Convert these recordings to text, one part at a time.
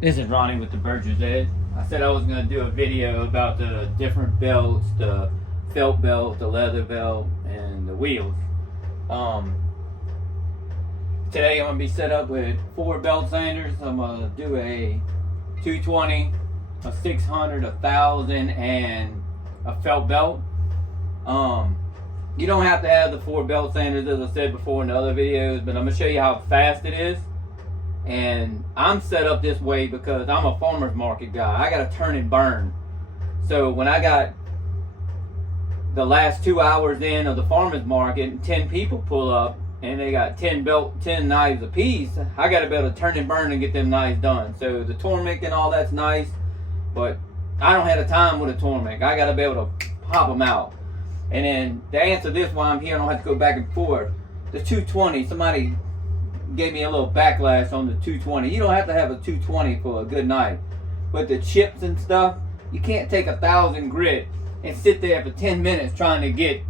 This is Ronnie with the Berger's Edge. I said I was going to do a video about the different belts, the felt belt, the leather belt, and the wheels. Today I'm going to be set up with 4 belt sanders. I'm going to do a 220, a 600, a 1000, and a felt belt. You don't have to have the 4 belt sanders, as I said before in the other videos, but I'm going to show you how fast it is. And I'm set up this way because I'm a farmer's market guy. I got to turn and burn. So when I got the last 2 hours in of the farmer's market and 10 people pull up and they got 10 knives apiece, I got to be able to turn and burn and get them knives done. So the Tormek and all that's nice, but I don't have the time with a Tormek. I got to be able to pop them out. And then to answer this while I'm here, I don't have to go back and forth. The 220, somebody gave me a little backlash on the 220. You don't have to have a 220 for a good knife. But the chips and stuff, you can't take 1,000 grit and sit there for 10 minutes trying to get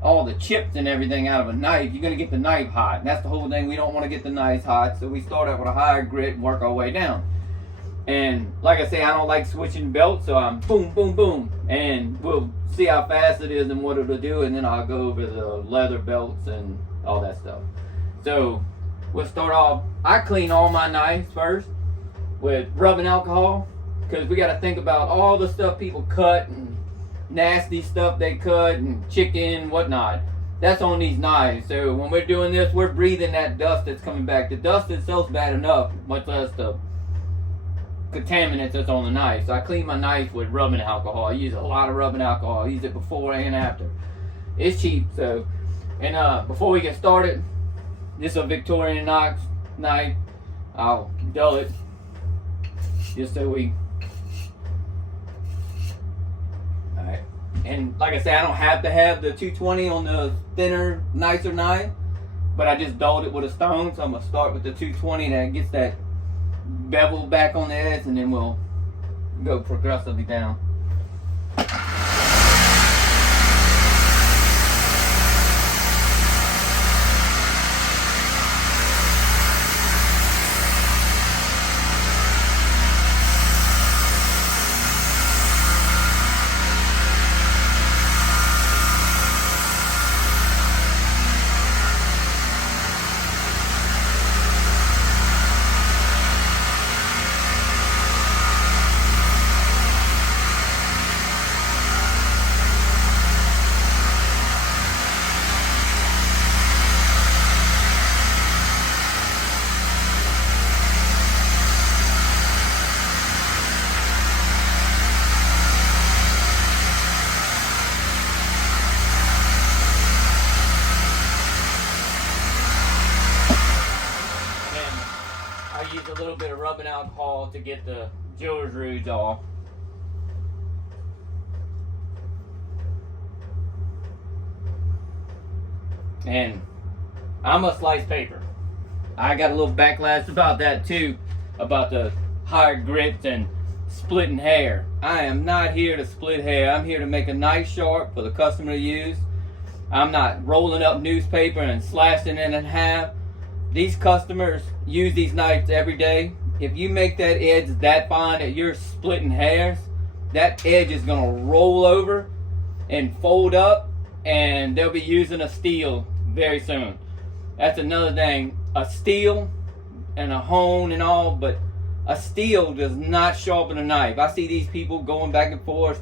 all the chips and everything out of a knife. You're going to get the knife hot. And that's the whole thing. We don't want to get the knives hot. So we start out with a higher grit and work our way down. And like I say, I don't like switching belts. So I'm boom, boom, boom. And we'll see how fast it is and what it'll do. And then I'll go over the leather belts and all that stuff. So we'll start off. I clean all my knives first with rubbing alcohol, because we got to think about all the stuff people cut and nasty stuff they cut and chicken, whatnot. That's on these knives. So when we're doing this, we're breathing that dust that's coming back. The dust itself's bad enough, much less the contaminants that's on the knife. So I clean my knives with rubbing alcohol. I use a lot of rubbing alcohol. I use it before and after. It's cheap. So, and before we get started, this is a Victorinox knife. I'll dull it just so we. Alright. And like I said, I don't have to have the 220 on the thinner, nicer knife, but I just dulled it with a stone. So I'm going to start with the 220 that gets that bevel back on the edge, and then we'll go progressively down. I use a little bit of rubbing alcohol to get the Joe's roots off. And I'm a slice paper. I got a little backlash about that too, about the higher grits and splitting hair. I am not here to split hair. I'm here to make a knife sharp for the customer to use. I'm not rolling up newspaper and slashing it in half. These customers use these knives every day. If you make that edge that fine that you're splitting hairs, that edge is going to roll over and fold up, and they'll be using a steel very soon. That's another thing. A steel and a hone and all, but a steel does not sharpen a knife. I see these people going back and forth.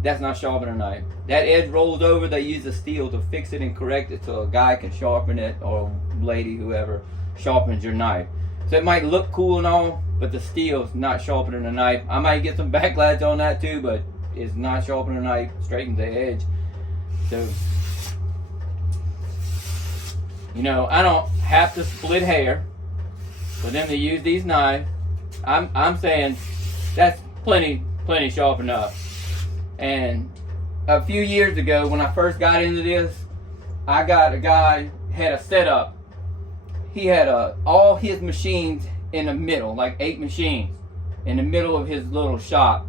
That's not sharpening a knife. That edge rolls over, they use a steel to fix it and correct it so a guy can sharpen it, or lady, whoever sharpens your knife. So it might look cool and all, but the steel's not sharpening a knife. I might get some backlash on that too, but it's not sharpening a knife, straightens the edge. So, you know, I don't have to split hair for them to use these knives. I'm saying that's plenty sharp enough. And a few years ago, when I first got into this, I got a guy had a setup. He had all his machines in the middle, like 8 machines in the middle of his little shop.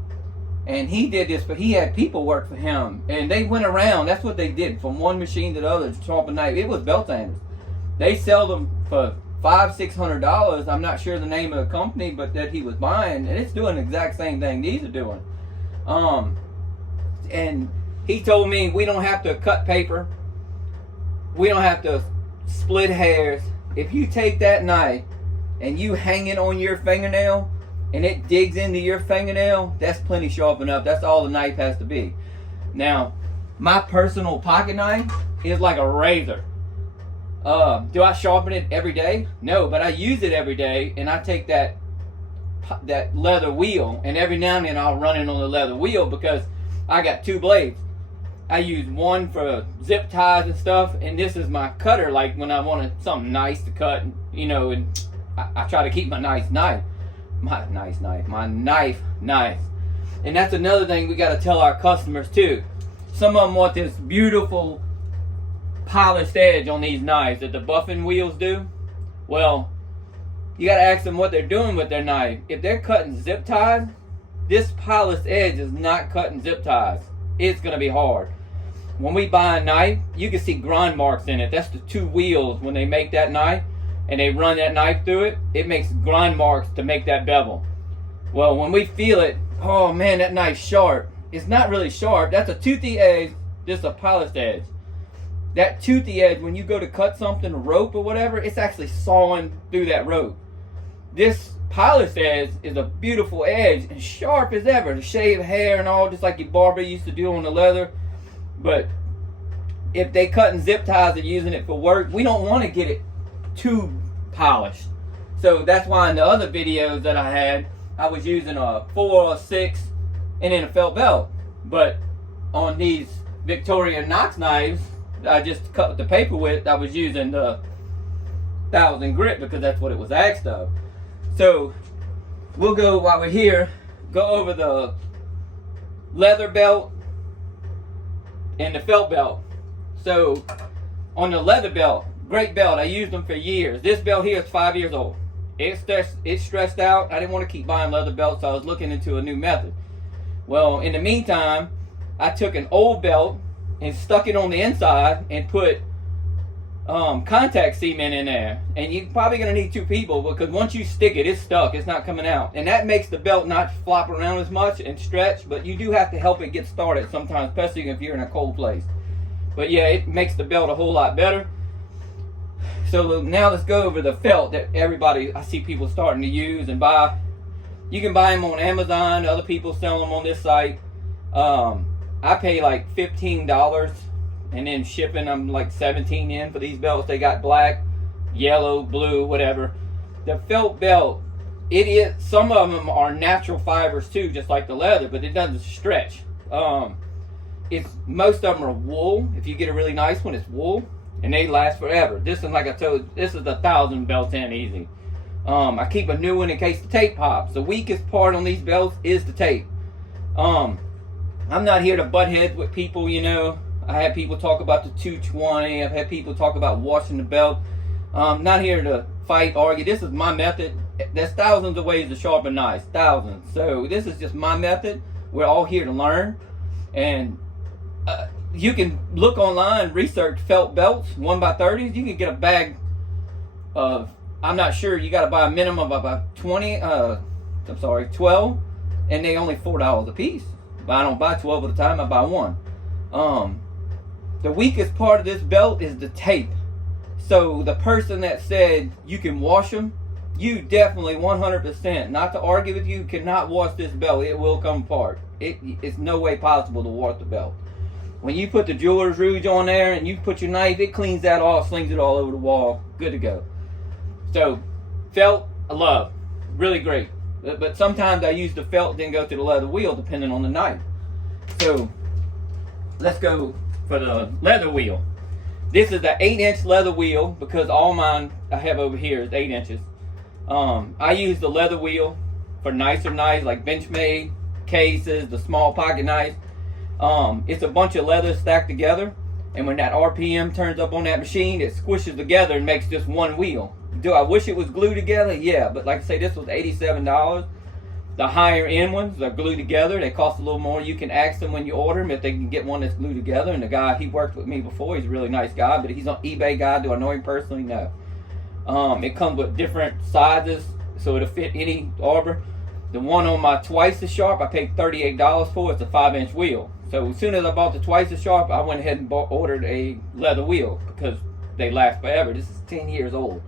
And he did this, but he had people work for him, and they went around. That's what they did, from one machine to the other to sharpen knife. It was belt sanders. They sell them for $500-600. I'm not sure the name of the company, but that he was buying, and it's doing the exact same thing these are doing. And he told me we don't have to cut paper, we don't have to split hairs. If you take that knife and you hang it on your fingernail and it digs into your fingernail, that's plenty sharp enough. That's all the knife has to be. Now, my personal pocket knife is like a razor. Do I sharpen it every day? No, but I use it every day, and I take that leather wheel, and every now and then I'll run it on the leather wheel because I got two blades. I use one for zip ties and stuff, and this is my cutter, like when I wanted something nice to cut, you know, and I try to keep my knife nice. And that's another thing we got to tell our customers too. Some of them want this beautiful polished edge on these knives that the buffing wheels do. Well, you got to ask them what they're doing with their knife. If they're cutting zip ties, this polished edge is not cutting zip ties. It's going to be hard. When we buy a knife, you can see grind marks in it. That's the two wheels. When they make that knife and they run that knife through it, it makes grind marks to make that bevel. Well, when we feel it, oh man, that knife's sharp. It's not really sharp. That's a toothy edge. This is a polished edge. That toothy edge, when you go to cut something, a rope or whatever, it's actually sawing through that rope. This polished edge is a beautiful edge and sharp as ever to shave hair and all, just like your barber used to do on the leather. But if they cutting zip ties and using it for work, we don't want to get it too polished. So that's why in the other videos that I had, I was using a 4 or 6 and then a felt belt. But on these Victoria Knox knives I just cut the paper with, I was using the 1000 grit because that's what it was asked of. So we'll go, while we're here, go over the leather belt and the felt belt. So on the leather belt, great belt, I used them for years. This belt here is 5 years old. It's stressed out. I didn't want to keep buying leather belts, so I was looking into a new method. Well, in the meantime, I took an old belt and stuck it on the inside and put contact cement in there. And you're probably going to need 2 people because once you stick it, it's stuck. It's not coming out. And that makes the belt not flop around as much and stretch, but you do have to help it get started sometimes, especially if you're in a cold place. But yeah, it makes the belt a whole lot better. So now let's go over the felt that everybody, I see people starting to use and buy. You can buy them on Amazon. Other people sell them on this site. I pay like $15 and then shipping them like 17 in for these belts. They got black, yellow, blue, whatever. The felt belt, some of them are natural fibers too, just like the leather, but it doesn't stretch. Most of them are wool. If you get a really nice one, it's wool, and they last forever. This one, like I told you, this is 1,000 belts in easy. I keep a new one in case the tape pops. The weakest part on these belts is the tape. I'm not here to butt heads with people, you know. I had people talk about the 220. I've had people talk about washing the belt. I'm not here to fight, argue. This is my method. There's thousands of ways to sharpen knives. Thousands. So this is just my method. We're all here to learn. And you can look online, research felt belts, 1x30s. You can get a bag of, I'm not sure, you got to buy a minimum of about 12. And they only $4 a piece. But I don't buy 12 at a time, I buy one. The weakest part of this belt is the tape. So the person that said you can wash them, you definitely 100%, not to argue with you, cannot wash this belt. It will come apart. It's no way possible to wash the belt. When you put the jeweler's rouge on there and you put your knife, it cleans that off, slings it all over the wall, good to go. So felt, I love, really great. But sometimes I use the felt, then go to the leather wheel, depending on the knife. So let's go for the leather wheel. This is the 8-inch leather wheel because all mine I have over here is 8 inches. I use the leather wheel for nicer knives like Benchmade, cases, the small pocket knives. It's a bunch of leather stacked together, and when that RPM turns up on that machine, it squishes together and makes just one wheel. Do I wish it was glued together? Yeah, but like I say, this was $87. The higher end ones are glued together. They cost a little more. You can ask them when you order them if they can get one that's glued together. And the guy, he worked with me before. He's a really nice guy, but he's an eBay guy. Do I know him personally? No. It comes with different sizes, so it'll fit any arbor. The one on my twice as sharp, I paid $38 for. It's a 5-inch wheel. So as soon as I bought the twice as sharp, I went ahead and ordered a leather wheel because they last forever. This is 10 years old.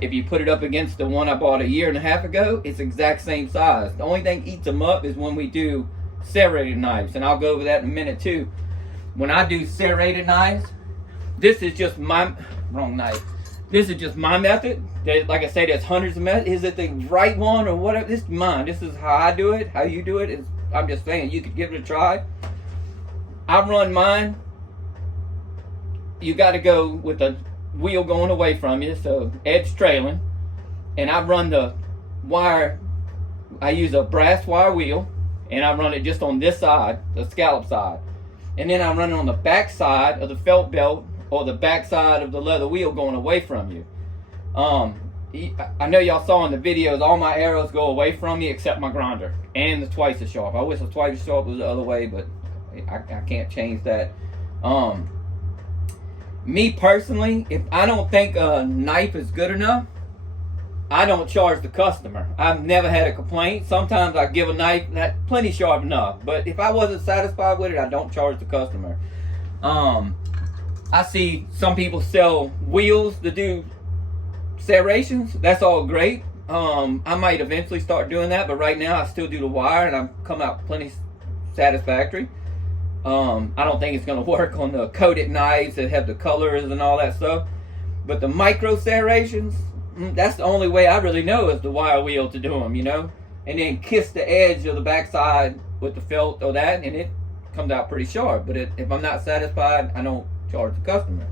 If you put it up against the one I bought a year and a half ago, it's exact same size. The only thing eats them up is when we do serrated knives, and I'll go over that in a minute too. When I do serrated knives, this is just my wrong knife. This is just my method. Like I say, there's hundreds of methods. Is it the right one or whatever? This is mine. This is how I do it. How you do it, I'm just saying, you could give it a try. I run mine. You got to go with the wheel going away from you, so edge trailing. And I run the wire. I use a brass wire wheel, and I run it just on this side, the scallop side. And then I run it on the back side of the felt belt, or the back side of the leather wheel going away from you. I know y'all saw in the videos, all my arrows go away from me except my grinder and the twice as sharp. I wish the twice as sharp was the other way, but I can't change that. Me personally, if I don't think a knife is good enough, I don't charge the customer. I've never had a complaint. Sometimes I give a knife that's plenty sharp enough, but if I wasn't satisfied with it, I don't charge the customer. I see some people sell wheels to do serrations. That's all great. I might eventually start doing that, but right now I still do the wire, and I'm come out plenty satisfactory. I don't think it's going to work on the coated knives that have the colors and all that stuff. But the micro serrations, that's the only way I really know is the wire wheel to do them, you know. And then kiss the edge of the backside with the felt or that, and it comes out pretty sharp. But if I'm not satisfied, I don't charge the customer.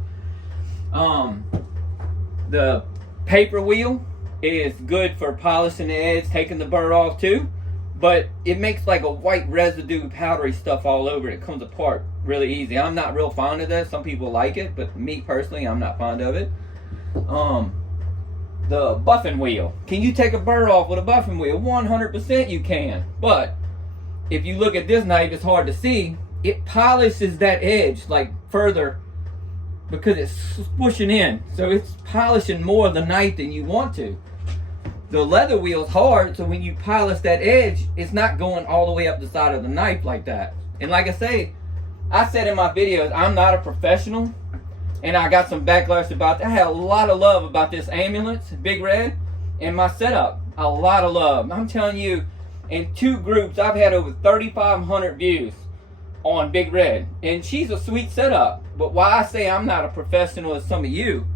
The paper wheel is good for polishing the edge, taking the burr off too, but it makes like a white residue, powdery stuff all over it. It comes apart really easy. I'm not real fond of that. Some people like it, but me personally, I'm not fond of it. The buffing wheel. Can you take a burr off with a buffing wheel? 100% you can. But if you look at this knife, it's hard to see. It polishes that edge like further because it's pushing in. So it's polishing more of the knife than you want to. The leather wheel is hard, so when you polish that edge, it's not going all the way up the side of the knife like that. And like I say, I said in my videos, I'm not a professional, and I got some backlash about that. I had a lot of love about this ambulance, Big Red, and my setup. A lot of love. I'm telling you, in 2 groups, I've had over 3,500 views on Big Red, and she's a sweet setup. But why I say I'm not a professional as some of you,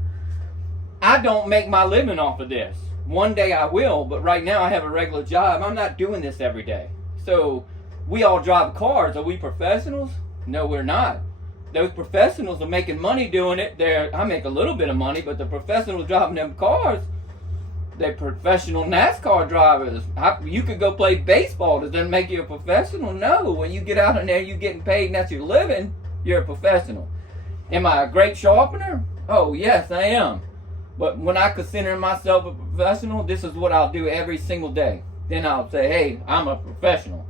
I don't make my living off of this. One day I will, but right now I have a regular job. I'm not doing this every day. So we all drive cars. Are we professionals? No, we're not. Those professionals are making money doing it. I make a little bit of money, but the professionals driving them cars, they're professional NASCAR drivers. You could go play baseball. Does that make you a professional? No. When you get out in there, you're getting paid and that's your living, you're a professional. Am I a great sharpener? Oh, yes, I am. But when I consider myself a professional, this is what I'll do every single day. Then I'll say, hey, I'm a professional.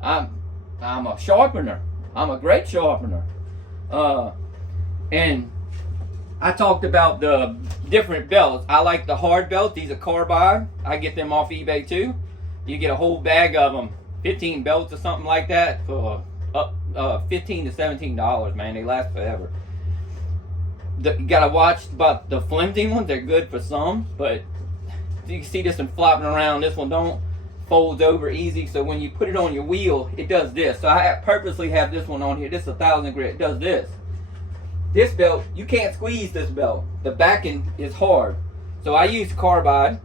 I'm a sharpener. I'm a great sharpener. And I talked about the different belts. I like the hard belts. These are carbide. I get them off eBay too. You get a whole bag of them, 15 belts or something like that for $15 to $17, man. They last forever. You gotta watch about the flimsy ones. They're good for some, but you can see this one flopping around. This one don't folds over easy, so when you put it on your wheel, it does this. So I purposely have this one on here. This is 1,000 grit. It does this. This belt, you can't squeeze this belt. The backing is hard. So I use carbide.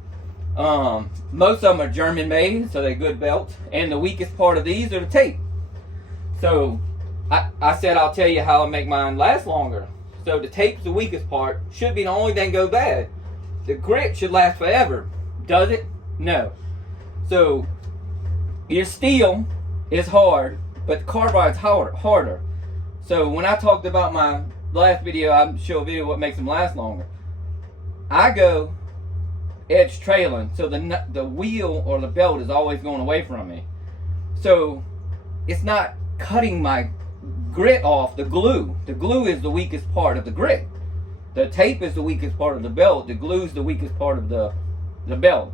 Most of them are German made, so they're good belts. And the weakest part of these are the tape. So I said I'll tell you how I make mine last longer. So the tape's the weakest part. Should be the only thing go bad. The grit should last forever. Does it? No. So your steel is hard, but the carbide's harder. So when I talked about my last video, I show a video what makes them last longer. I go edge trailing, so the wheel or the belt is always going away from me. So it's not cutting my grit off. The glue is the weakest part of the grit. The tape is the weakest part of the belt. The glue is the weakest part of the belt.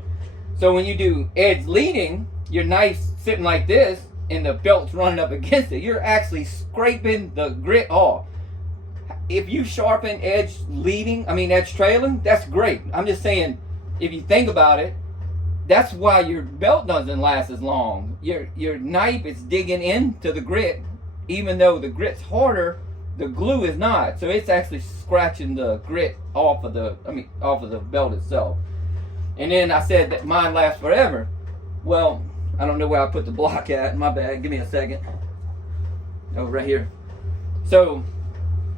So when you do edge leading, your knife's sitting like this and the belt's running up against it, you're actually scraping the grit off. If you sharpen edge leading, edge trailing, that's great. I'm just saying, if you think about it, that's why your belt doesn't last as long. Your knife is digging into the grit, even though the grit's harder, the glue is not. So it's actually scratching the grit off of the belt itself. And then I said that mine lasts forever. Well, I don't know where I put the block at. My bad. Give me a second. Oh, right here. So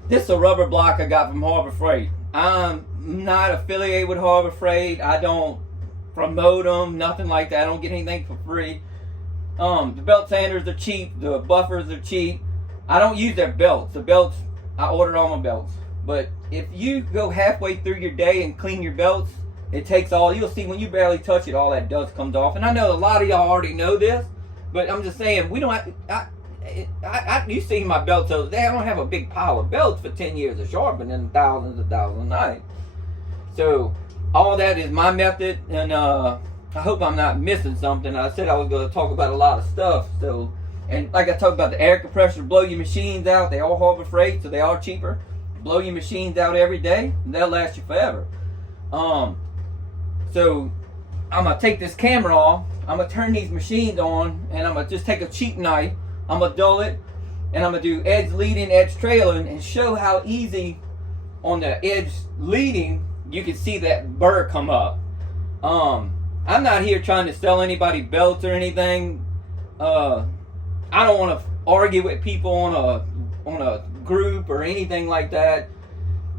this is a rubber block I got from Harbor Freight. I'm not affiliated with Harbor Freight. I don't promote them, nothing like that. I don't get anything for free. The belt sanders are cheap. The buffers are cheap. I don't use their belts. The belts, I ordered all my belts. But if you go halfway through your day and clean your belts, it takes all, you'll see when you barely touch it, all that dust comes off. And I know a lot of y'all already know this, but I'm just saying, we don't have, you see my belts the other day, I don't have a big pile of belts for 10 years of sharpening, thousands of knives. So all that is my method, and I hope I'm not missing something. I said I was going to talk about a lot of stuff. So, and like I talked about the air compressor, blow your machines out. They all Harbor Freight, so they are cheaper. Blow your machines out every day, and they'll last you forever. So I'm gonna take this camera off. I'm gonna turn these machines on, and I'm gonna just take a cheap knife. I'm gonna dull it, and I'm gonna do edge leading, edge trailing, and show how easy on the edge leading you can see that burr come up. I'm not here trying to sell anybody belts or anything. I don't want to argue with people on a group or anything like that.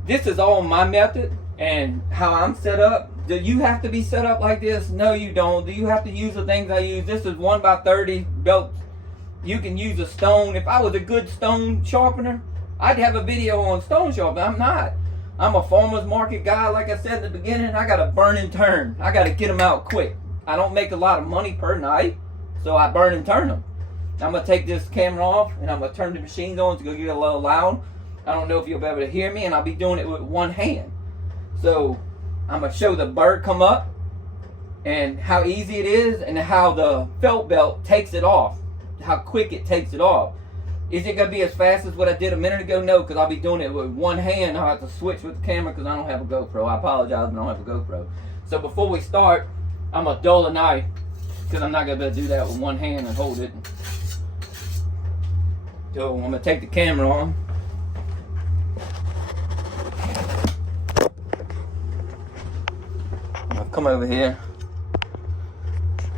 This is all my method and how I'm set up. Do you have to be set up like this? No, you don't. Do you have to use the things I use? This is 1x30 belt. You can use a stone. If I was a good stone sharpener, I'd have a video on stone sharpening. I'm not. I'm a farmer's market guy. Like I said at the beginning, I got to burn and turn. I got to get them out quick. I don't make a lot of money per knife, so I burn and turn them. I'm going to take this camera off, and I'm going to turn the machines on. It's going to get a little loud. I don't know if you'll be able to hear me, and I'll be doing it with one hand. So I'm going to show the burr come up and how easy it is and how the felt belt takes it off, how quick it takes it off. Is it going to be as fast as what I did a minute ago? No, because I'll be doing it with one hand. I'll have to switch with the camera because I don't have a GoPro. I apologize, but I don't have a GoPro. So before we start, I'm going to dull a knife because I'm not going to be able to do that with one hand and hold it. So I'm going to take the camera on. I'm going to come over here,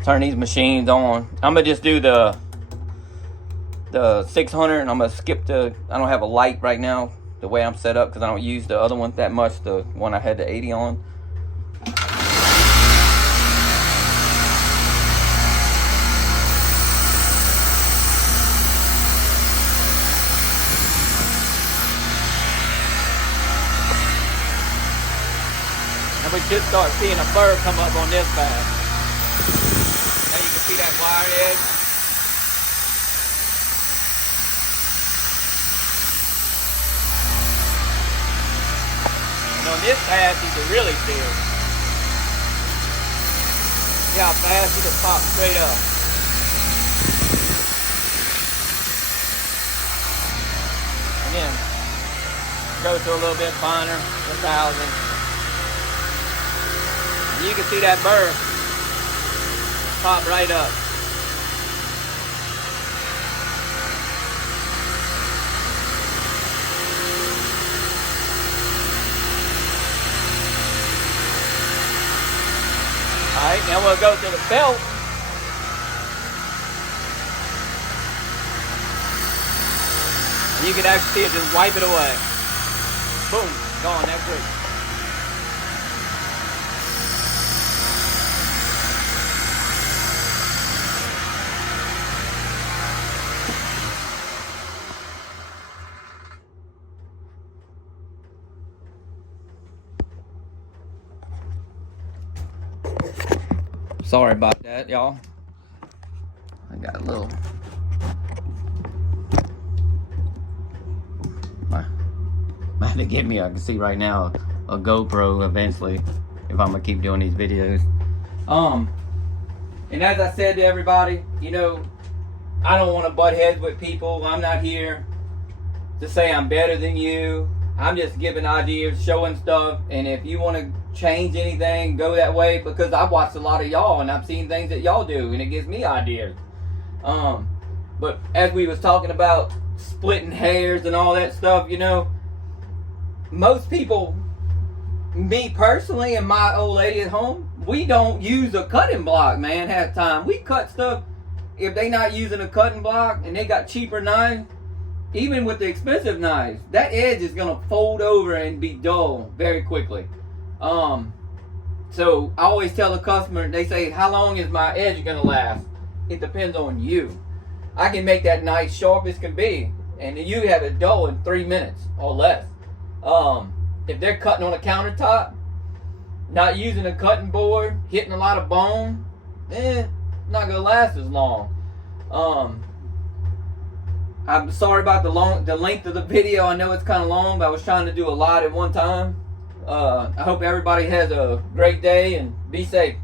turn these machines on. I'm going to just do the 600, and I'm going to skip I don't have a light right now the way I'm set up because I don't use the other one that much, the one I had the 80 on. And we should start seeing a burr come up on this side. Now you can see that wire edge. And on this pass, you can really see it. See how fast it just pops straight up. And then go to a little bit finer, 1,000. You can see that burr pop right up. Alright, now we'll go to the belt. You can actually see it just wipe it away. Boom, gone that quick. Sorry about that, y'all. I got a little... I have to get me, I can see right now, a GoPro eventually if I'm gonna keep doing these videos. And as I said to everybody, you know, I don't want to butt heads with people. I'm not here to say I'm better than you. I'm just giving ideas, showing stuff, and if you want to change anything, go that way, because I've watched a lot of y'all and I've seen things that y'all do and it gives me ideas. But as we was talking about splitting hairs and all that stuff, you know, most people, me personally and my old lady at home, we don't use a cutting block, man, half the time. We cut stuff, if they not using a cutting block and they got cheaper knives, even with the expensive knives, that edge is gonna fold over and be dull very quickly. So I always tell the customer, they say, how long is my edge gonna last? It depends on you. I can make that knife sharp as can be, and you have it dull in 3 minutes or less. If they're cutting on a countertop, not using a cutting board, hitting a lot of bone, not gonna last as long. I'm sorry about the length of the video. I know it's kind of long, but I was trying to do a lot at one time. I hope everybody has a great day and be safe.